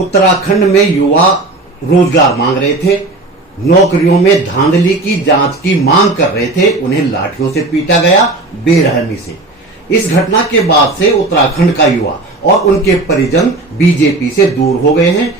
उत्तराखंड में युवा रोजगार मांग रहे थे, नौकरियों में धांधली की जांच की मांग कर रहे थे, उन्हें लाठियों से पीटा गया बेरहमी से। इस घटना के बाद से उत्तराखंड का युवा और उनके परिजन बीजेपी से दूर हो गए हैं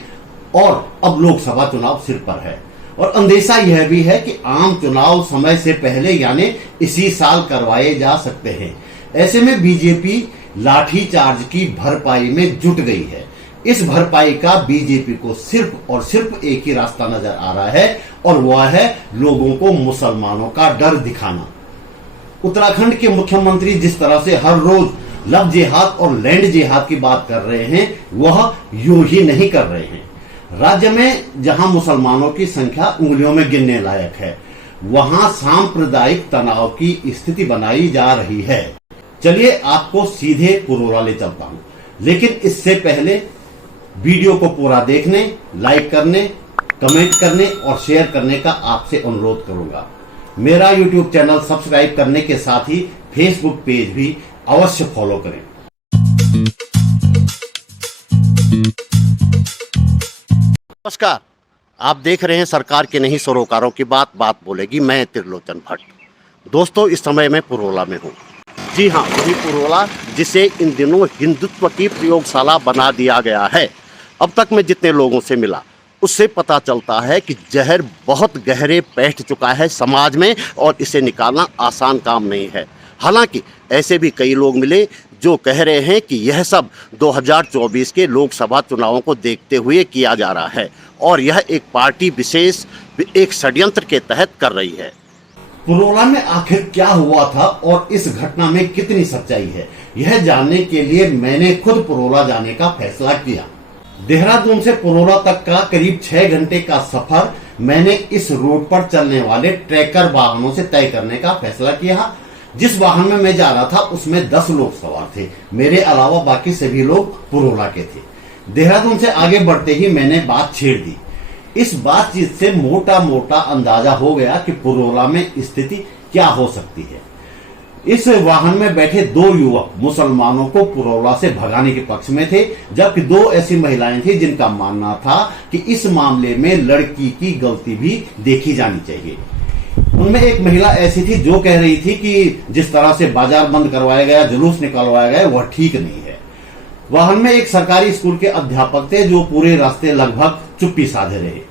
और अब लोकसभा चुनाव सिर पर है। और अंदेशा यह भी है कि आम चुनाव समय से पहले यानी इसी साल करवाए जा सकते हैं। ऐसे में बीजेपी लाठीचार्ज की भरपाई में जुट गई है। इस भरपाई का बीजेपी को सिर्फ और सिर्फ एक ही रास्ता नजर आ रहा है और वह है लोगों को मुसलमानों का डर दिखाना। उत्तराखंड के मुख्यमंत्री जिस तरह से हर रोज लव जिहाद और लैंड जिहाद की बात कर रहे हैं, वह यूं ही नहीं कर रहे हैं। राज्य में जहां मुसलमानों की संख्या उंगलियों में गिनने लायक है, वहां सांप्रदायिक तनाव की स्थिति बनाई जा रही है। चलिए आपको सीधे पुरोला ले चलता हूं, लेकिन इससे पहले वीडियो को पूरा देखने, लाइक करने, कमेंट करने और शेयर करने का आपसे अनुरोध करूंगा। मेरा यूट्यूब चैनल सब्सक्राइब करने के साथ ही फेसबुक पेज भी अवश्य फॉलो करें। नमस्कार, आप देख रहे हैं सरकार के नहीं सरोकारों की बात बोलेगी। मैं त्रिलोचन भट्ट। दोस्तों, इस समय मैं पुरोला में हूँ। जी हाँ, वही पुरोला जिसे इन दिनों हिंदुत्व की प्रयोगशाला बना दिया गया है। अब तक मैं जितने लोगों से मिला उससे पता चलता है कि जहर बहुत गहरे बैठ चुका है समाज में और इसे निकालना आसान काम नहीं है। हालांकि ऐसे भी कई लोग मिले जो कह रहे हैं कि यह सब 2024 के लोकसभा चुनावों को देखते हुए किया जा रहा है और यह एक पार्टी विशेष एक षड्यंत्र के तहत कर रही है। पुरोला में आखिर क्या हुआ था और इस घटना में कितनी सच्चाई है, यह जानने के लिए मैंने खुद पुरोला जाने का फैसला किया। देहरादून से पुरोला तक का करीब 6 घंटे का सफर मैंने इस रूट पर चलने वाले ट्रैकर वाहनों से तय करने का फैसला किया। जिस वाहन में मैं जा रहा था उसमें 10 लोग सवार थे, मेरे अलावा बाकी सभी लोग पुरोला के थे। देहरादून से आगे बढ़ते ही मैंने बात छेड़ दी। इस बातचीत से मोटा मोटा अंदाजा हो गया कि पुरोला में स्थिति क्या हो सकती है। इस वाहन में बैठे 2 युवक मुसलमानों को पुरोला से भगाने के पक्ष में थे, जबकि 2 ऐसी महिलाएं थी जिनका मानना था कि इस मामले में लड़की की गलती भी देखी जानी चाहिए। उनमें एक महिला ऐसी थी जो कह रही थी कि जिस तरह से बाजार बंद करवाया गया, जुलूस निकलवाया गया, वह ठीक नहीं है। वाहन में एक सरकारी स्कूल के अध्यापक थे जो पूरे रास्ते लगभग चुप्पी साधे रहे।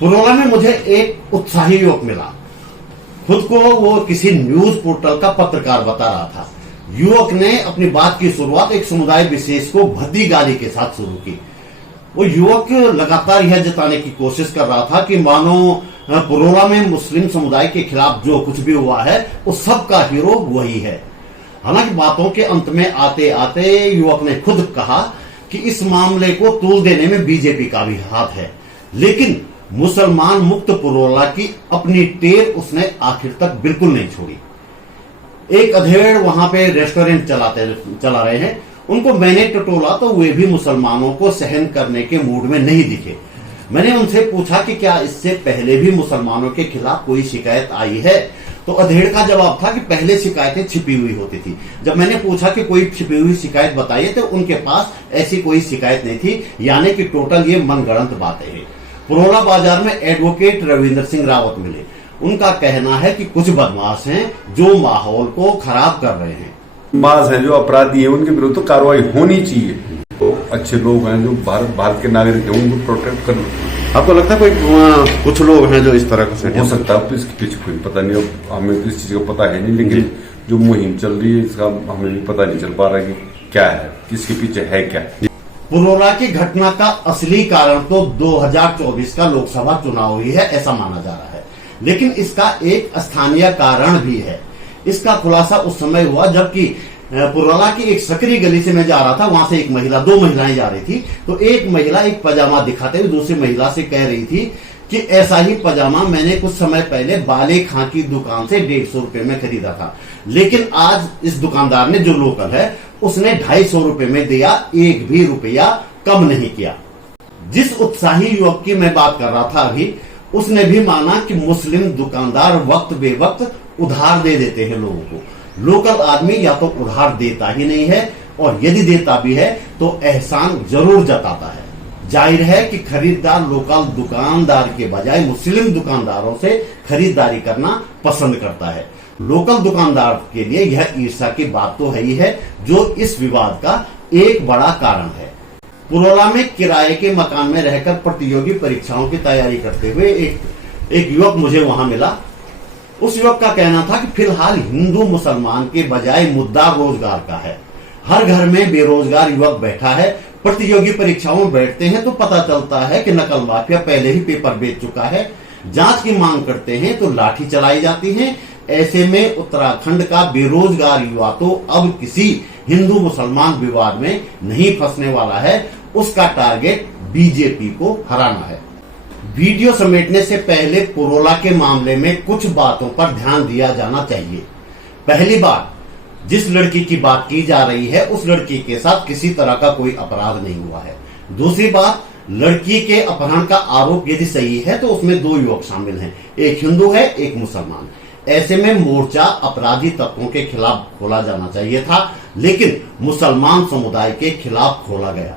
पुरोला में मुझे एक उत्साही युवक मिला। खुद को वो किसी न्यूज पोर्टल का पत्रकार बता रहा था। युवक ने अपनी बात की शुरुआत एक समुदाय विशेष को भद्दी गाली के साथ शुरू की। वो युवक लगातार यह जताने की कोशिश कर रहा था कि मानो पुरोला में मुस्लिम समुदाय के खिलाफ जो कुछ भी हुआ है उस सब का हीरो वही है। हालांकि बातों के अंत में आते आते युवक ने खुद कहा कि इस मामले को तूल देने में बीजेपी का भी हाथ है, लेकिन मुसलमान मुक्त पुरोला की अपनी टेर उसने आखिर तक बिल्कुल नहीं छोड़ी। एक अधेड़ वहां पे रेस्टोरेंट चला रहे हैं, उनको मैंने टटोला तो वे भी मुसलमानों को सहन करने के मूड में नहीं दिखे। मैंने उनसे पूछा कि क्या इससे पहले भी मुसलमानों के खिलाफ कोई शिकायत आई है, तो अधेड़ का जवाब था कि पहले शिकायतें छिपी हुई होती थी। जब मैंने पूछा कि कोई छिपी हुई शिकायत बताइए तो उनके पास ऐसी कोई शिकायत नहीं थी, यानी कि टोटल ये मनगढ़ंत बातें हैं। पुरोला बाजार में एडवोकेट रविंद्र सिंह रावत मिले। उनका कहना है कि कुछ बदमाश हैं जो माहौल को खराब कर रहे हैं। बदमाश हैं जो अपराधी हैं, उनके विरुद्ध तो कार्रवाई होनी चाहिए। तो अच्छे लोग हैं जो भारत के नागरिक हैं, उनको प्रोटेक्ट कर। आपको लगता है कोई कुछ लोग हैं जो इस तरह का हो सकता है? इसके पीछे कोई पता नहीं, अब हमें इस चीज का पता है नहीं, लेकिन जो मुहिम चल रही है इसका हमें भी पता नहीं चल पा रहा है कि क्या है, किसके पीछे है क्या। पुरोला की घटना का असली कारण तो 2024 का लोकसभा चुनाव ही है, ऐसा माना जा रहा है, लेकिन इसका एक स्थानीय कारण भी है। इसका खुलासा उस समय हुआ जबकि पुरोला की एक सकरी गली से मैं जा रहा था, वहां से एक महिला, 2 महिलाएं जा रही थी, तो एक महिला एक पजामा दिखाते हुए दूसरी महिला से कह रही थी कि ऐसा ही पजामा मैंने कुछ समय पहले बाले खां की दुकान से 150 रुपए में खरीदा था, लेकिन आज इस दुकानदार ने जो लोकल है उसने 250 रुपए में दिया, 1 भी रुपया कम नहीं किया। जिस उत्साही युवक की मैं बात कर रहा था अभी, उसने भी माना कि मुस्लिम दुकानदार वक्त बेवक्त उधार दे देते हैं लोगों को। लोकल आदमी या तो उधार देता ही नहीं है, और यदि देता भी है तो एहसान जरूर जताता है। जाहिर है कि खरीदार लोकल दुकानदार के बजाय मुस्लिम दुकानदारों से खरीदारी करना पसंद करता है। लोकल दुकानदार के लिए यह ईर्ष्या की बात तो है ही है, जो इस विवाद का एक बड़ा कारण है। पुरोला में किराए के मकान में रहकर प्रतियोगी परीक्षाओं की तैयारी करते हुए एक युवक मुझे वहां मिला। उस युवक का कहना था कि फिलहाल हिंदू मुसलमान के बजाय मुद्दा रोजगार का है। हर घर में बेरोजगार युवक बैठा है। प्रतियोगी परीक्षाओं में बैठते हैं तो पता चलता है कि नकल माफिया पहले ही पेपर बेच चुका है। जांच की मांग करते हैं तो लाठी चलाई जाती है। ऐसे में उत्तराखंड का बेरोजगार युवा तो अब किसी हिंदू मुसलमान विवाद में नहीं फंसने वाला है। उसका टारगेट बीजेपी को हराना है। वीडियो समेटने से पहले पुरोला के मामले में कुछ बातों पर ध्यान दिया जाना चाहिए। पहली बात, जिस लड़की की बात की जा रही है उस लड़की के साथ किसी तरह का कोई अपराध नहीं हुआ है। दूसरी बात, लड़की के अपहरण का आरोप यदि सही है तो उसमें 2 युवक शामिल हैं, एक हिंदू है, एक मुसलमान। ऐसे में मोर्चा अपराधी तत्वों के खिलाफ खोला जाना चाहिए था, लेकिन मुसलमान समुदाय के खिलाफ खोला गया।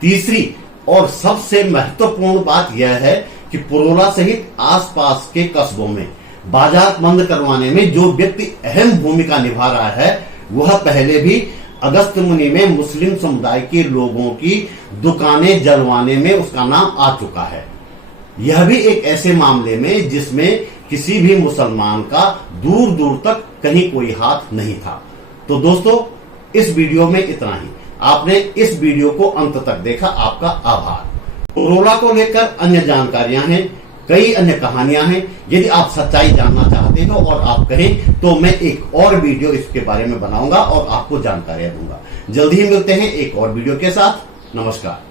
तीसरी और सबसे महत्वपूर्ण बात यह है कि पुरोला सहित आसपास के कस्बों में बाजार बंद करवाने में जो व्यक्ति अहम भूमिका निभा रहा है वह पहले भी अगस्त मुनि में मुस्लिम समुदाय के लोगों की दुकानें जलवाने में उसका नाम आ चुका है। यह भी एक ऐसे मामले में जिसमें किसी भी मुसलमान का दूर दूर तक कहीं कोई हाथ नहीं था। तो दोस्तों, इस वीडियो में इतना ही। आपने इस वीडियो को अंत तक देखा, आपका आभार। पुरोला को लेकर अन्य जानकारियां हैं, कई अन्य कहानियां हैं। यदि आप सच्चाई जानना चाहते हो और आप कहें तो मैं एक और वीडियो इसके बारे में बनाऊंगा और आपको जानकारियां दूंगा। जल्दी ही मिलते हैं एक और वीडियो के साथ। नमस्कार।